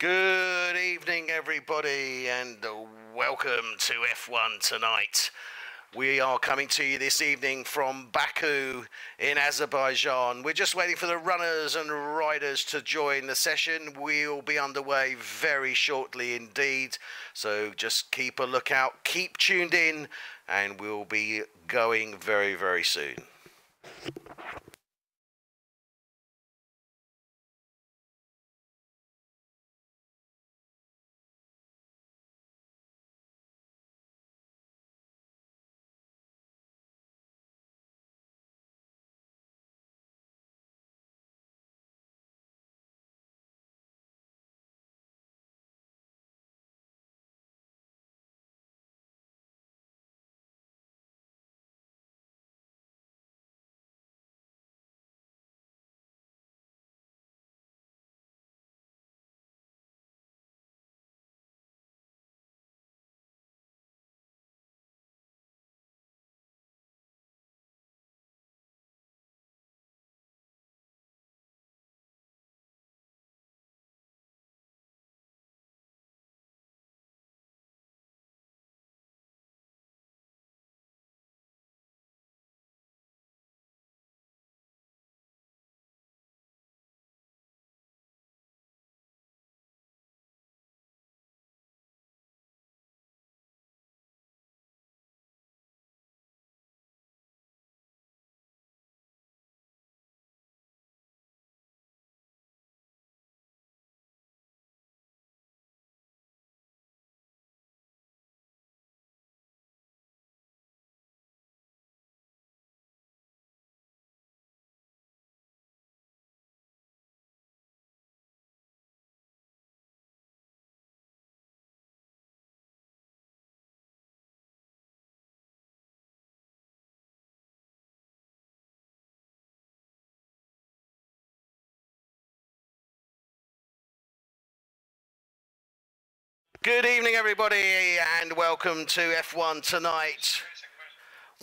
Good evening, everybody, and welcome to F1 Tonight. We are coming to you this evening from Baku in Azerbaijan. We're just waiting for the runners and riders to join the session. We'll be underway very shortly indeed, so just keep a lookout, keep tuned in, and we'll be going very, very soon. Good evening, everybody, and welcome to F1 Tonight.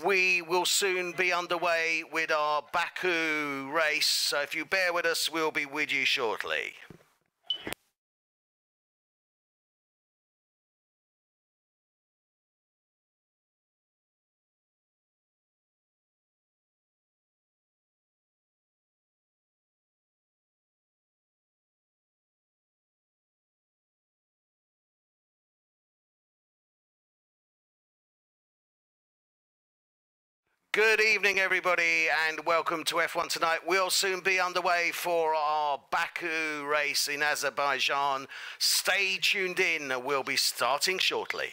We will soon be underway with our Baku race, so if you bear with us, we'll be with you shortly. Good evening, everybody, and welcome to F1 Tonight. We'll soon be underway for our Baku race in Azerbaijan. Stay tuned in. We'll be starting shortly.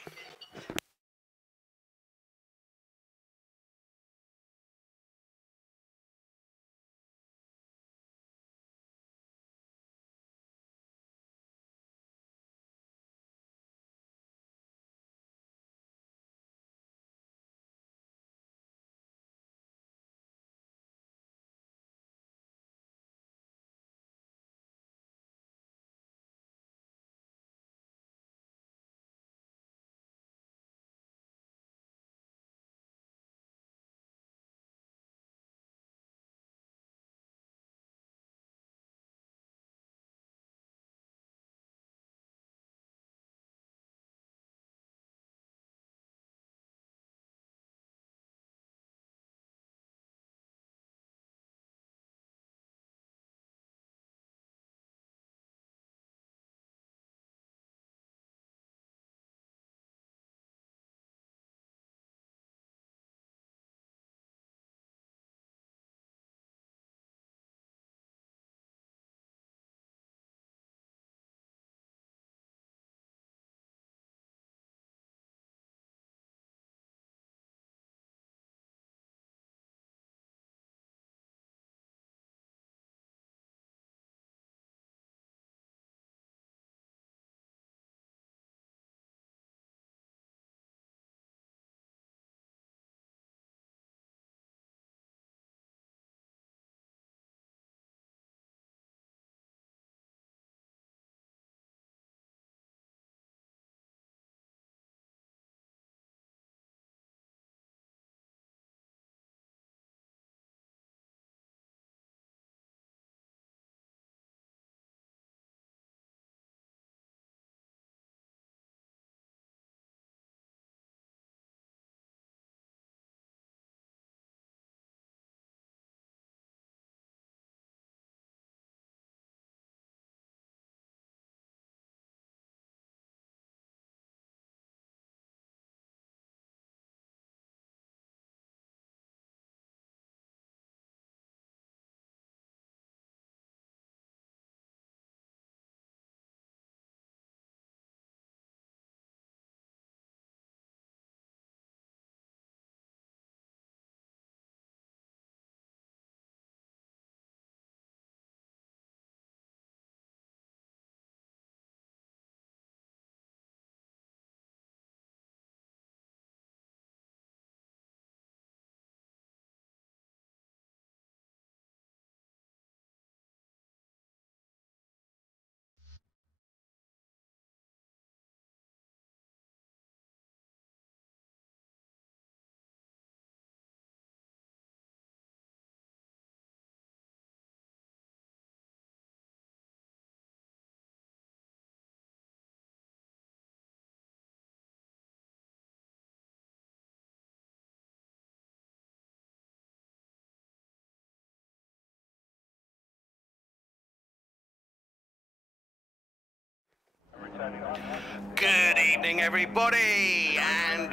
Good evening, everybody, and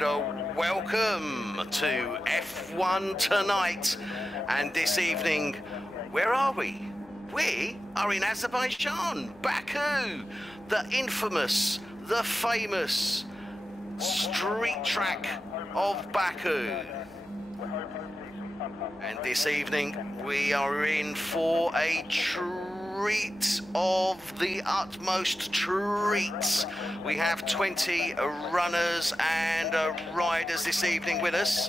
welcome to F1 tonight. And this evening, where are we? We are in Azerbaijan, Baku, the infamous, the famous street track of Baku. And this evening, we are in for a treat of the utmost treats. We have 20 runners and riders this evening with us,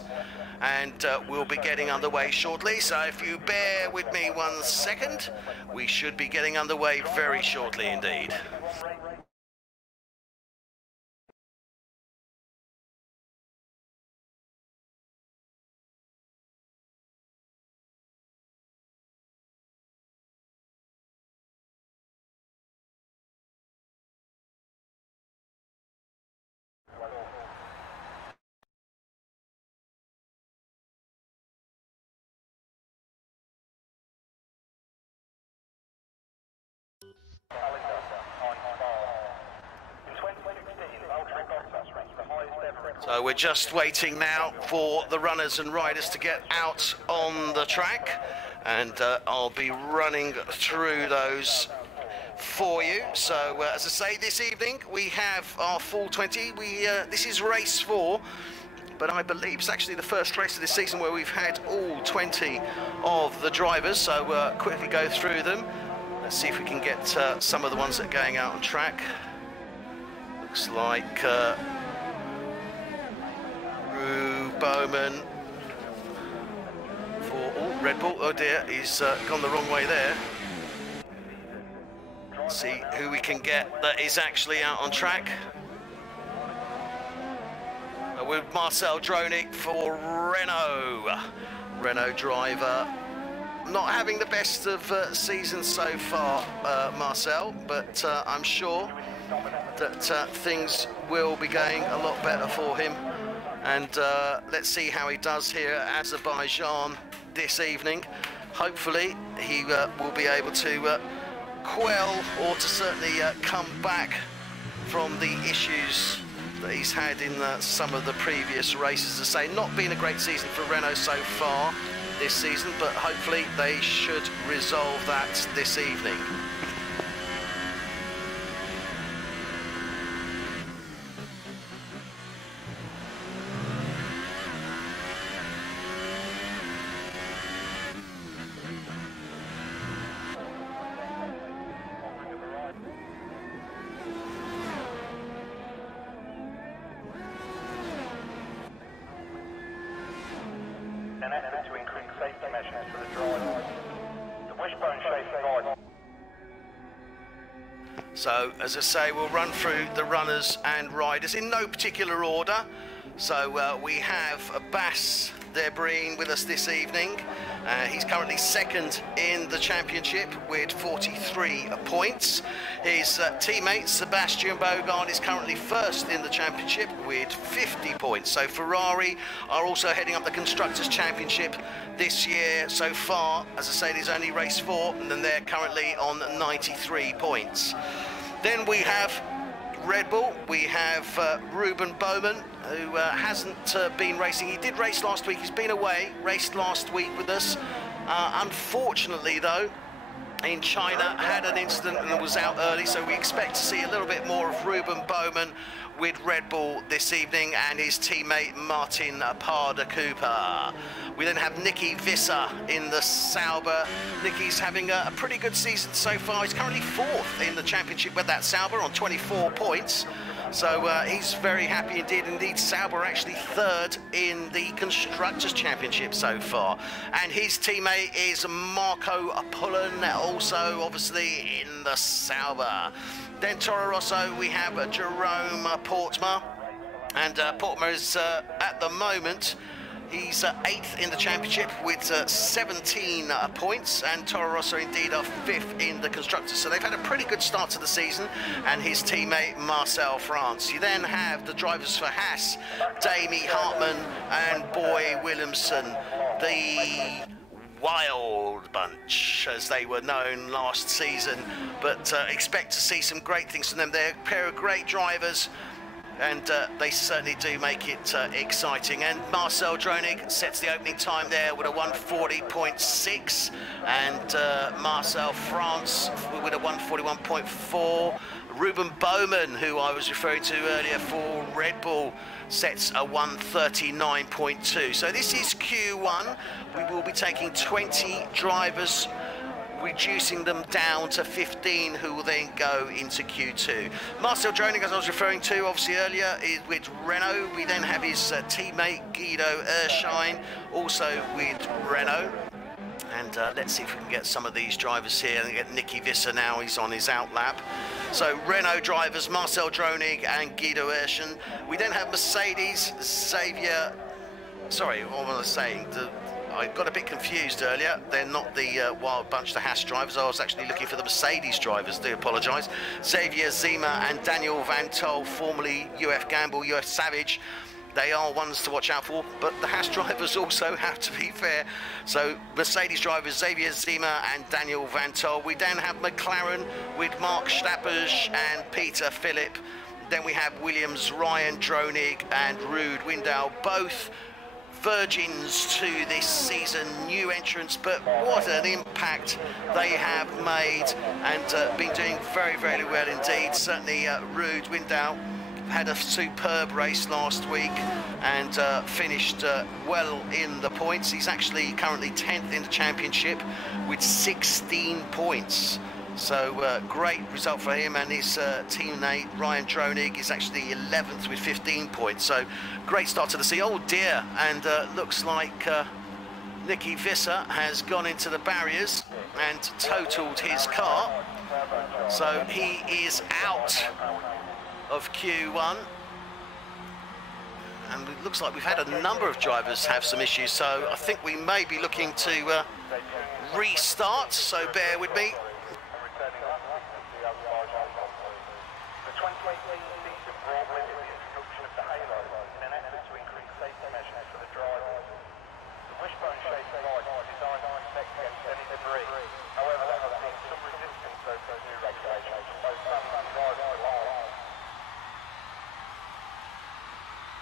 and we'll be getting underway shortly. So if you bear with me 1 second, we should be getting underway very shortly indeed. So we're just waiting now for the runners and riders to get out on the track, and I'll be running through those for you. So as I say, this evening we have our full 20. This is race 4, but I believe it's actually the first race of this season where we've had all 20 of the drivers. So quickly go through them. Let's see if we can get some of the ones that are going out on track. Looks like Bowman for Red Bull. Oh dear, he's gone the wrong way there. Let's see who we can get that is actually out on track. With Marcel Dronik for Renault driver. Not having the best of seasons so far, Marcel, but I'm sure that things will be going a lot better for him. And let's see how he does here at Azerbaijan this evening. Hopefully he will be able to quell, or to certainly come back from the issues that he's had in some of the previous races. As I say, not been a great season for Renault so far this season, but hopefully they should resolve that this evening. An effort to increase safety measures for the drivers. The wishbone shape ride. So, as I say, we'll run through the runners and riders in no particular order. So we have Bas Debreen with us this evening. He's currently second in the championship with 43 points. His teammate Sebastian Bogard is currently first in the championship with 50 points. So Ferrari are also heading up the Constructors' Championship this year so far. As I say, there's only race 4, and then they're currently on 93 points. Then we have Red Bull. We have Ruben Bowman, who hasn't been racing. He did race last week. He's been away, raced last week with us. Unfortunately, though, in China, had an incident and was out early, so we expect to see a little bit more of Ruben Bowman with Red Bull this evening, and his teammate Martin Parda-Cooper. We then have Nicky Visser in the Sauber. Nicky's having a pretty good season so far. He's currently 4th in the championship with that Sauber on 24 points. So he's very happy indeed. Indeed, Sauber actually 3rd in the Constructors' Championship so far. And his teammate is Marco Openen, also obviously in the Sauber. Then Toro Rosso, we have Jerome Portma. And Portma is at the moment, he's 8th in the championship with 17 points, and Toro Rosso indeed are 5th in the Constructors. So they've had a pretty good start to the season, and his teammate Marcel France. You then have the drivers for Haas, Damie Hartman and Boy Williamson. The wild bunch, as they were known last season, but expect to see some great things from them. They're a pair of great drivers, and they certainly do make it exciting. And Marcel Dronig sets the opening time there with a 1:40.6, and Marcel France with a 1:41.4. Ruben Bowman, who I was referring to earlier for Red Bull, sets a 1:39.2. So this is Q1. We will be taking 20 drivers, reducing them down to 15, who will then go into Q2. Marcel Dronig, as I was referring to obviously earlier, is with Renault. We then have his teammate Guido Erschein, also with Renault. And let's see if we can get some of these drivers here and get Nicky Visser now. He's on his out lap. So Renault drivers, Marcel Dronig and Guido Erschein. We then have Mercedes, Xavier. Sorry, what was I saying? I got a bit confused earlier. They're not the wild bunch, the Haas drivers. I was actually looking for the Mercedes drivers. Do apologise. Xavier Zima and Daniel Van Tol, formerly UF Gamble, UF Savage. They are ones to watch out for, but the Haas drivers also have to be fair. So Mercedes drivers, Xavier Zima and Daniel Van Tol. We then have McLaren with Mark Stappers and Peter Phillip. Then we have Williams, Ryan Dronig and Ruud Windal, both virgins to this season, new entrants, but what an impact they have made, and been doing very, very well indeed. Certainly Ruud Windal had a superb race last week and finished well in the points. He's actually currently 10th in the championship with 16 points. So great result for him, and his teammate Ryan Dronig is actually 11th with 15 points. So great start to the season. Oh dear, and looks like Nicky Visser has gone into the barriers and totaled his car. So he is out of Q1, and it looks like we've had a number of drivers have some issues, so I think we may be looking to restart, so bear with me.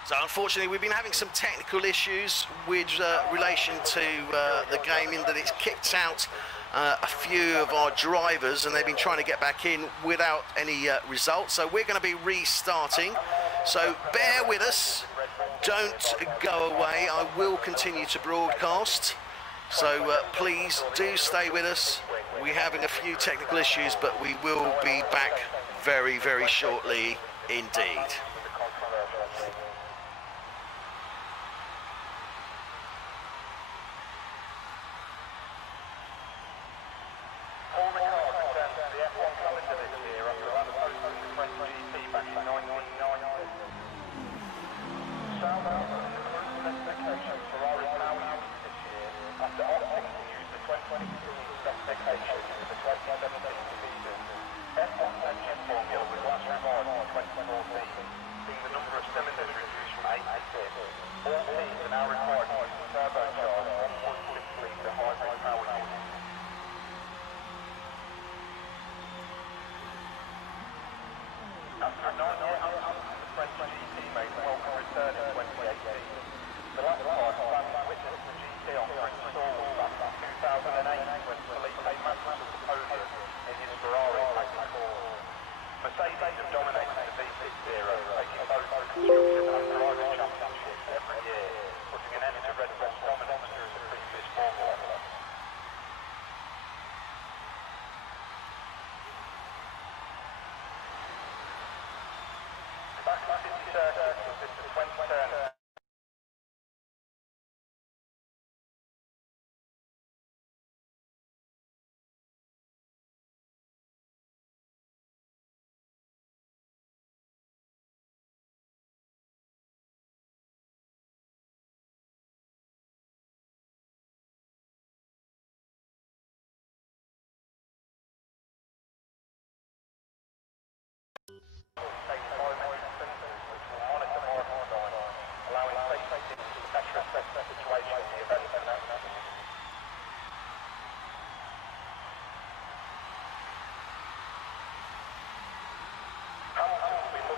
So unfortunately we've been having some technical issues with relation to the game, in that it's kicked out a few of our drivers and they've been trying to get back in without any results. So we're going to be restarting. So bear with us, don't go away. I will continue to broadcast. So please do stay with us. We're having a few technical issues, but we will be back very, very shortly indeed.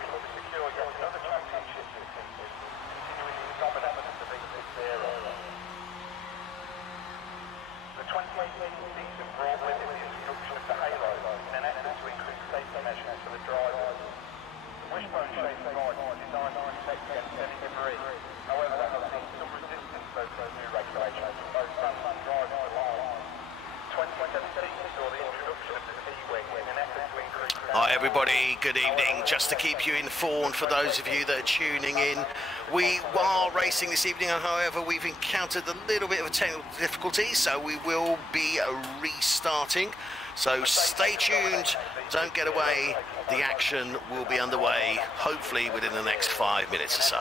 looking to secure yet another championship continuing the dominance of this era. The 2018 season brought with it the introduction of the halo in an effort to increase safety measures for the drivers. The wishbone-shaped ride is designed to protect against any debris. However, there has been some resistance over these new regulations from both fans and drivers alike. 2017 saw the introduction of the T-wing in an effort to increase... Hi everybody, good evening. Just to keep you informed, for those of you that are tuning in, we are racing this evening, and however we've encountered a little bit of a technical difficulty, so we will be restarting. So stay tuned, don't get away, the action will be underway, hopefully within the next 5 minutes or so.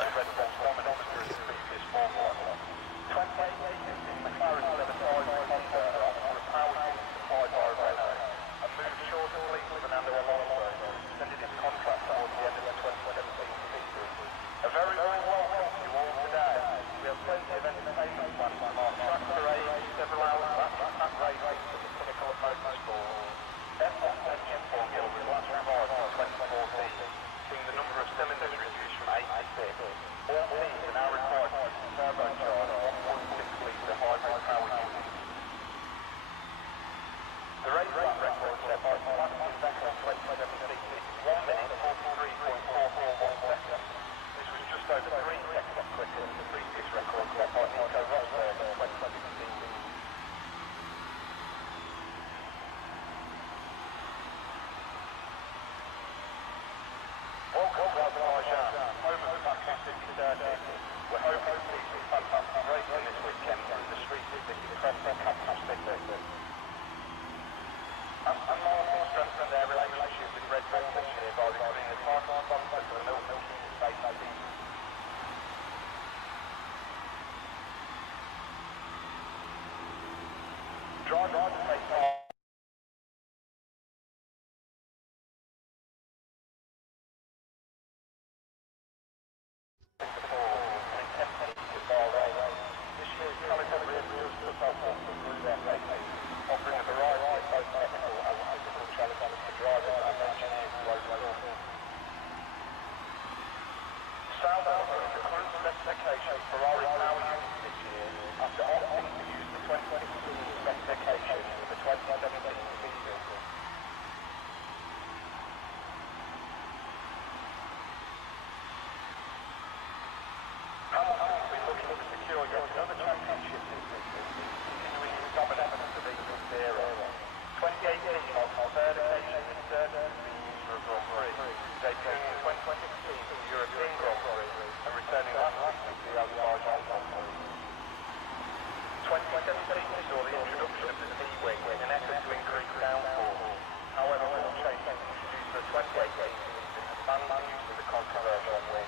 Welcome to Azerbeidjan, home of the Baku city derby. We're hoping to see some fantastic racing this weekend in the streets of this impressive capital city. Aston Martin strengthened their relationship with Red Bull this year by becoming the title sponsor for the Milton Keynes Space season. Drivers to take part another championship continuing the dominance of this era. 2018 marks the third occasion this derby has been used for a Grand Prix, debuting in 2016 for the European Grand Prix and returning last season to the Azerbeidjan Grand Prix. 2017 saw the introduction of the T-wing in an effort to increase downforce. However, all changes introduced for the 2018 season have banned the use of the controversial wing.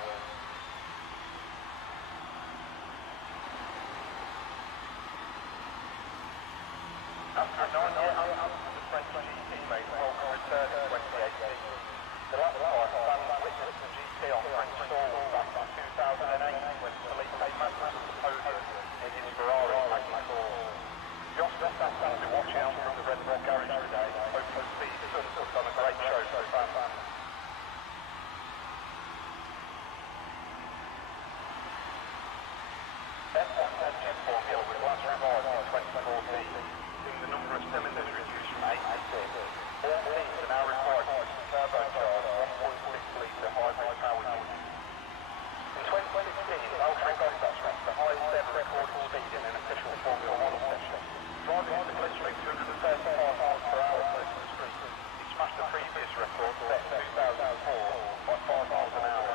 After a 9-year absence of the French GT made a welcome return in 2018. The last time fans witnessed the GT on French soil was back in 2008 when Felipe Massa took the podium in his Ferrari Magna Four. Jottr sat down to watch out from the Red Bull garage today, hoping to see his son put on a great show for the fans. F1 engine formula was last revived in 2014. The number of cylinders reduced from 8 to 6. All teams are now required to use turbocharged 1.6 litre hybrid power units. In 2016, Valtteri Bottas reached the highest ever recorded speed in an official Formula 1 session. Driving at a blistering 235 miles per hour close to the street, he smashed the previous record set in 2004 by 5 miles an hour.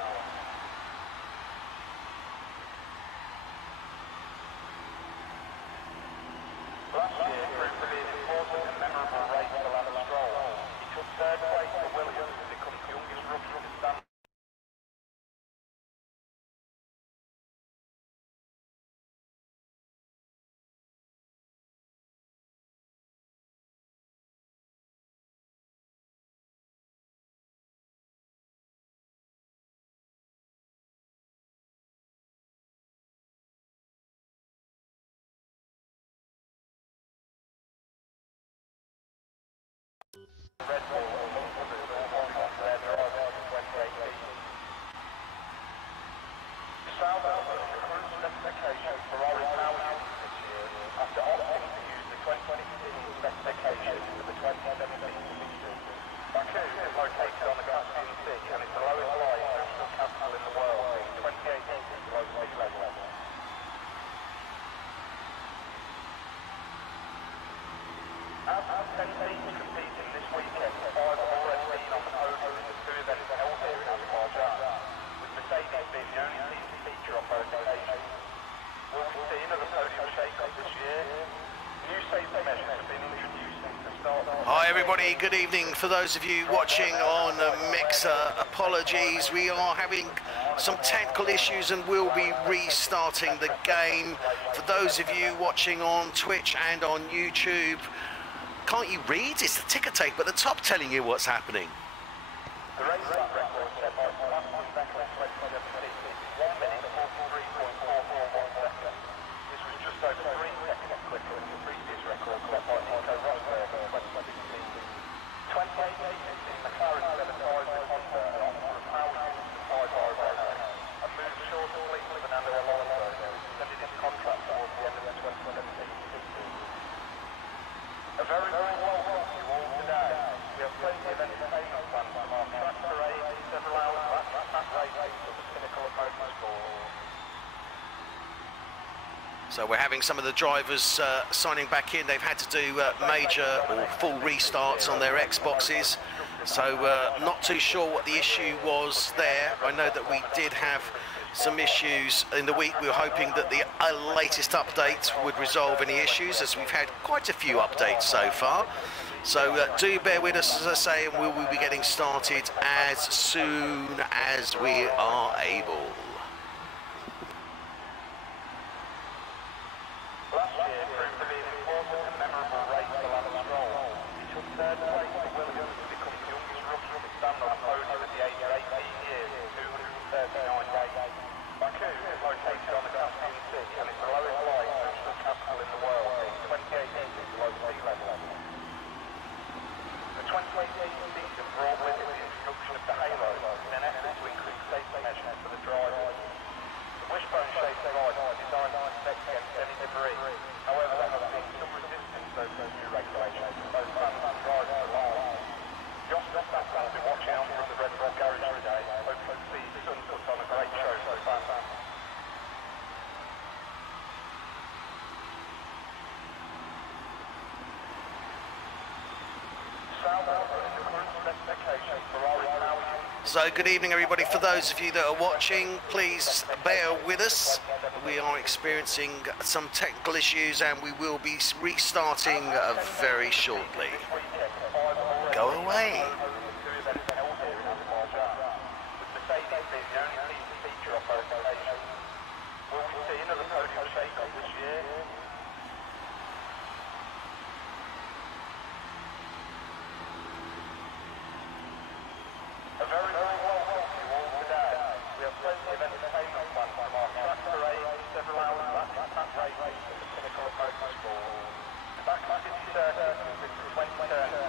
Last year proved to be an important and memorable race for Lance Stroll. He took third place for Williams and becomes the youngest rookie to stand. Red Bull and Jottr all holding on to their drivers in 2018. Sauber is the cruise specification for our power units this year after opting to use the 2016 specification for the 2017 season. Baku is located on the Caspian Sea and it's the lowest lying national capital in the world, being 28 meters below sea level. As 10 teams competing this weekend, 5 have already been on the podium in the 2 events held here in Azerbaijan, with Mercedes being the only team to feature on both occasions. Will we see another podium shake-up this year? New safety measures have been introduced since the start. Hi everybody, good evening. For those of you watching on Mixer, apologies, we are having some technical issues and we'll be restarting the game. For those of you watching on Twitch and on YouTube, can't you read? It's the ticker tape at the top telling you what's happening. The race lap record set by Sebastian Vettel in 2017 is 1 minute 43.441 seconds. This was just over 3 seconds quicker than the previous record set by Nico Rosberg in 2016. 28 teams in McLaren sabotage with Honda and offer a power unit supplied by Racing and moved short of fleet with Fernando Alonso, who extended his contract towards the end of the 2017 season. A very warm welcome to you all today. We have plenty of entertainment planned from our track parade, several hours back racing to the pinnacle of motorsport. So we're having some of the drivers signing back in. They've had to do major or full restarts on their Xboxes. So not too sure what the issue was there. I know that we did have some issues in the week. We were hoping that the latest update would resolve any issues, as we've had quite a few updates so far. So do bear with us, as I say, and we will be getting started as soon as we are able. Last year proved to be an important and memorable race for Lance Stroll. He took 3rd place for Williams to become the youngest rookie to stand on the podium at the age of 18 years in 239 days. Baku is located on the Caspian Sea and it's the lowest lying national capital in the world, being 28 meters below sea level. The 2018 season brought with it the introduction of the halo in an effort to increase safety measures for the drivers. The wishbone-shaped device is designed to protect against any debris. However, there has been some resistance to those new regulations, and both fans and drivers alike. Jottr has been watching on from the Red Bull garage today, hoping to see his son put on a great show for the fans. Sauber is the current specification for our power units. So good evening everybody. For those of you that are watching, please bear with us. We are experiencing some technical issues and we will be restarting very shortly. Go away. Will we see another podium shake-up this year? A very warm welcome to you all today. We have plenty of entertainment planned from our track parade, several hours back racing to the pinnacle of motorsport. The Baku City Circuit has been 20 turns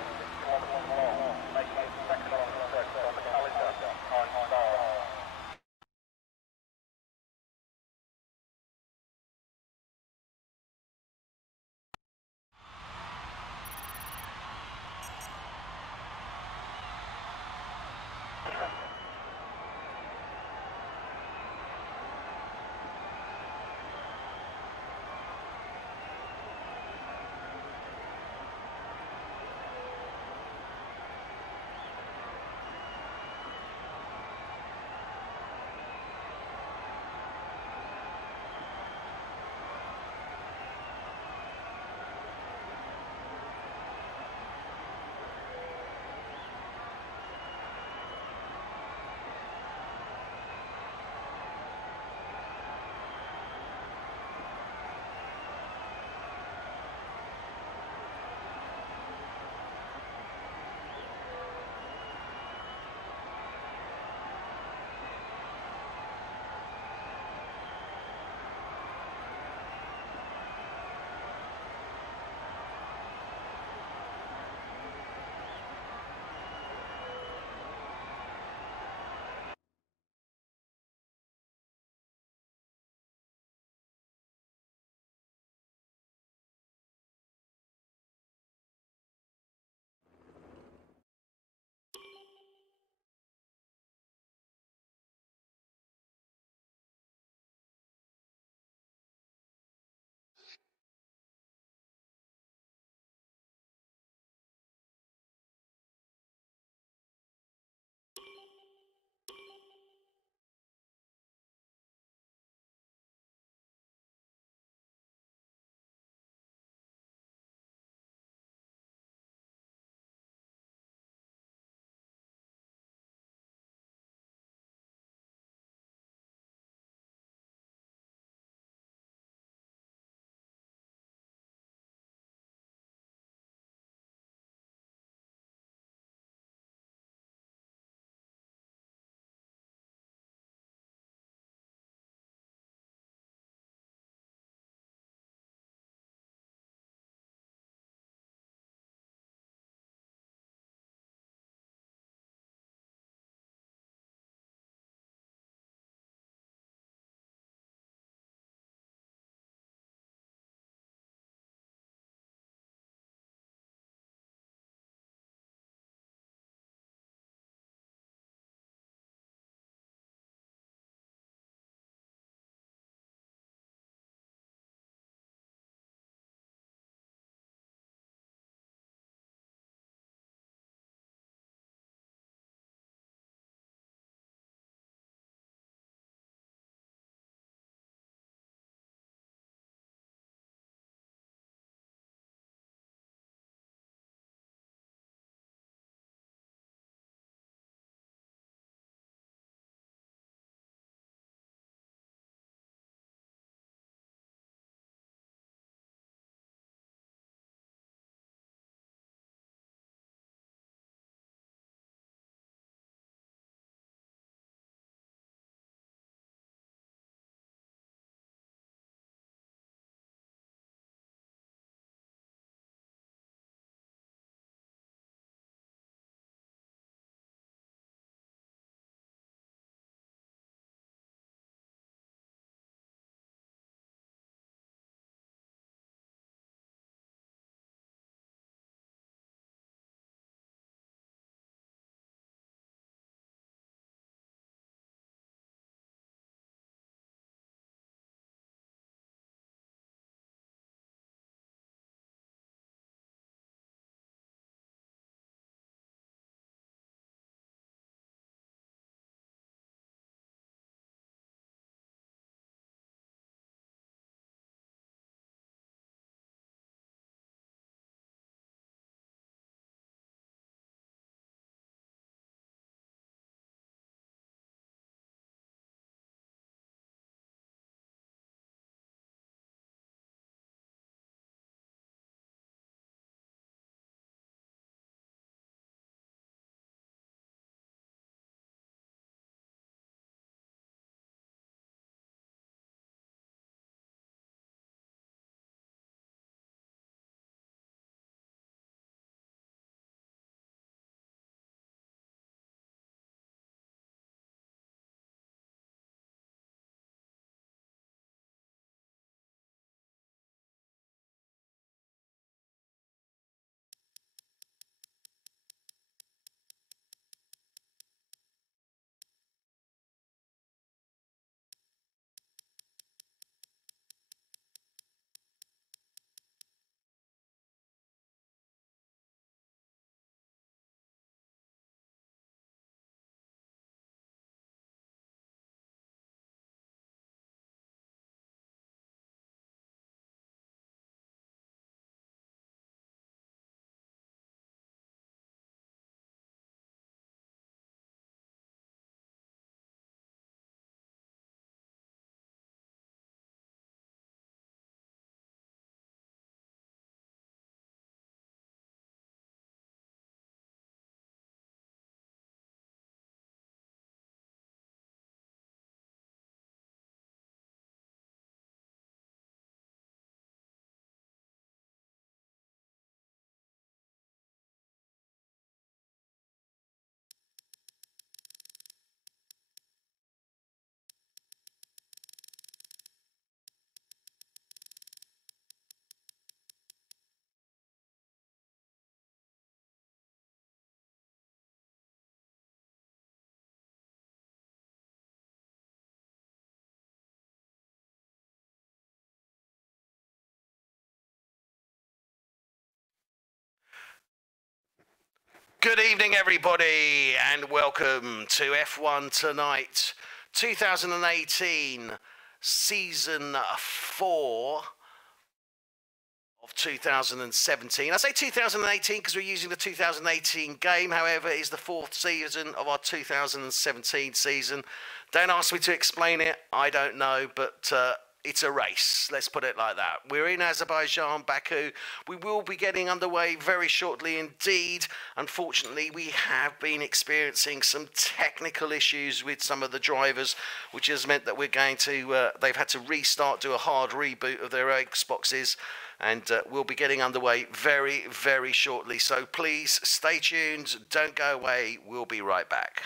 Good evening, everybody, and welcome to F1 Tonight 2018 Season 4 of 2017. I say 2018 because we're using the 2018 game. However, it is the 4th season of our 2017 season. Don't ask me to explain it. I don't know, but it's a race. Let's put it like that. We're in Azerbaijan, Baku. We will be getting underway very shortly indeed. Unfortunately, we have been experiencing some technical issues with some of the drivers, which has meant that we're going to, they've had to restart, do a hard reboot of their Xboxes, and we'll be getting underway very, very shortly. So please stay tuned. Don't go away. We'll be right back.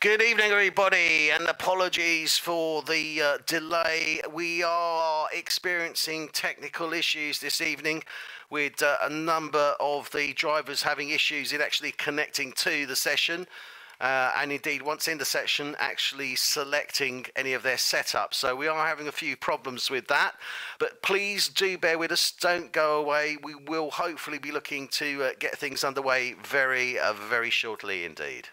Good evening, everybody, and apologies for the delay. We are experiencing technical issues this evening with a number of the drivers having issues in actually connecting to the session. And indeed, once in the session, actually selecting any of their setups. So we are having a few problems with that. But please do bear with us. Don't go away. We will hopefully be looking to get things underway very shortly indeed.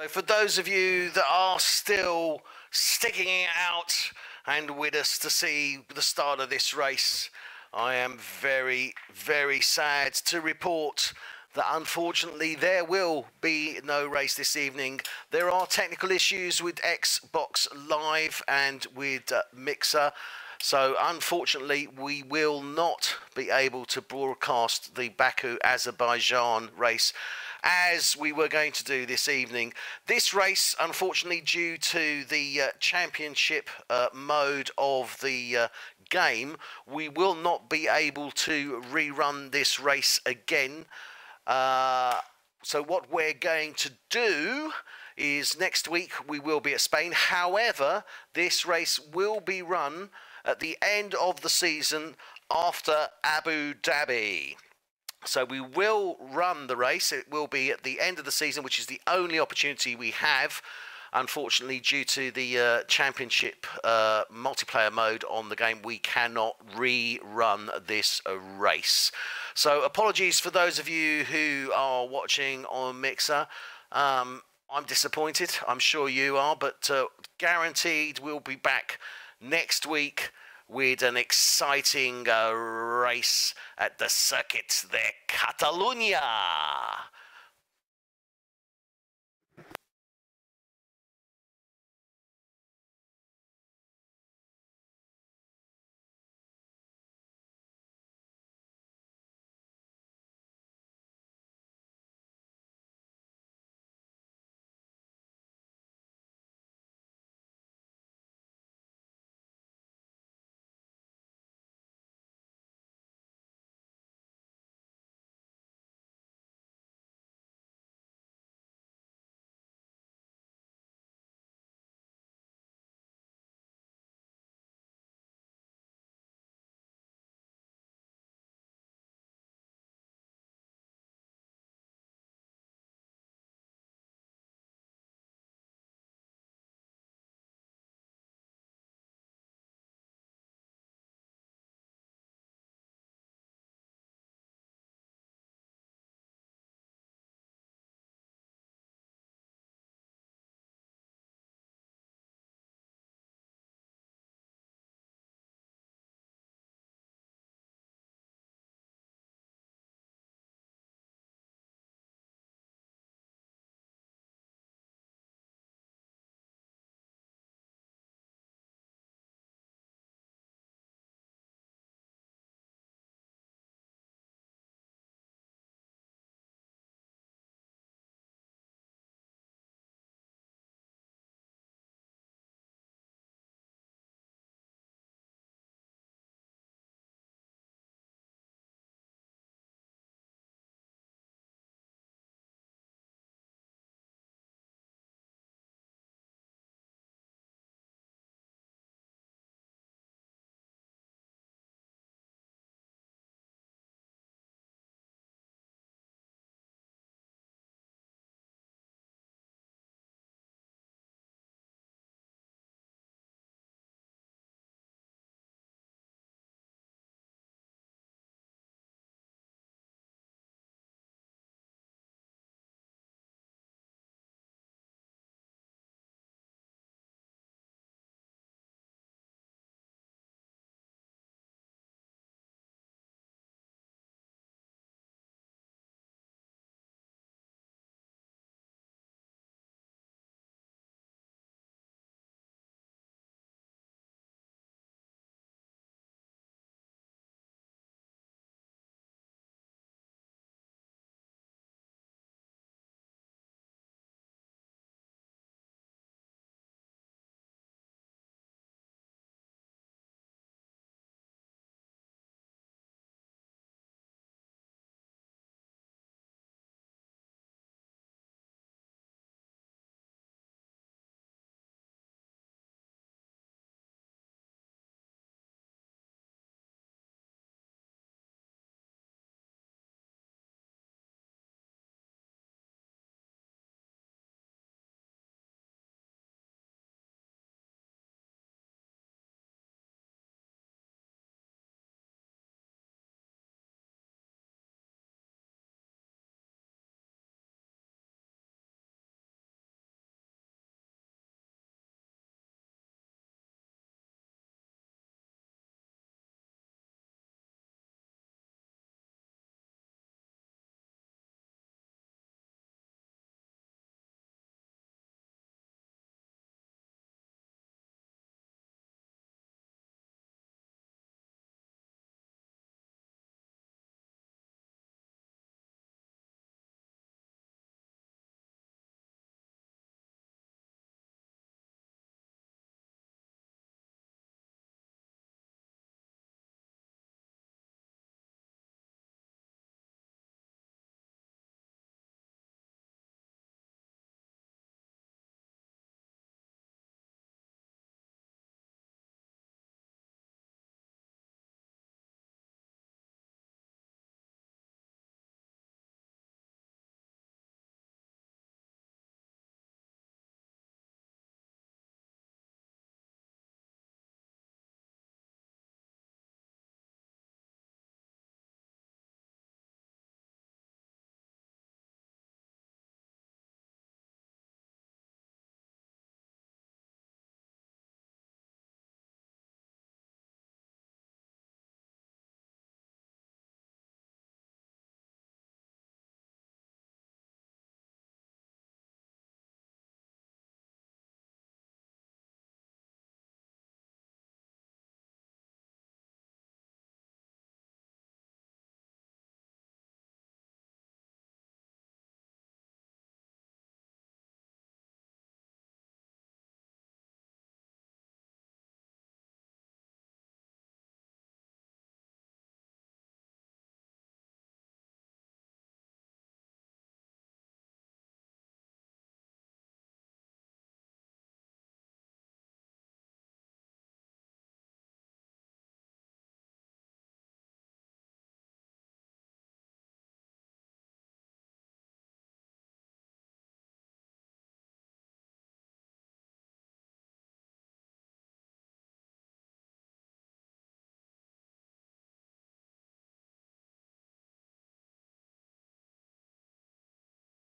So for those of you that are still sticking it out and with us to see the start of this race, I am very, very sad to report that unfortunately there will be no race this evening. There are technical issues with Xbox Live and with Mixer. So unfortunately, we will not be able to broadcast the Baku Azerbaijan race as we were going to do this evening. This race, unfortunately, due to the championship mode of the game, we will not be able to rerun this race again. So what we're going to do is next week we will be at Spain. However, this race will be run at the end of the season after Abu Dhabi. So we will run the race. It will be at the end of the season, which is the only opportunity we have, unfortunately, due to the championship multiplayer mode on the game. We cannot rerun this race. So apologies for those of you who are watching on Mixer. I'm disappointed. I'm sure you are, but guaranteed we'll be back next week with an exciting race at the Circuit de Catalunya.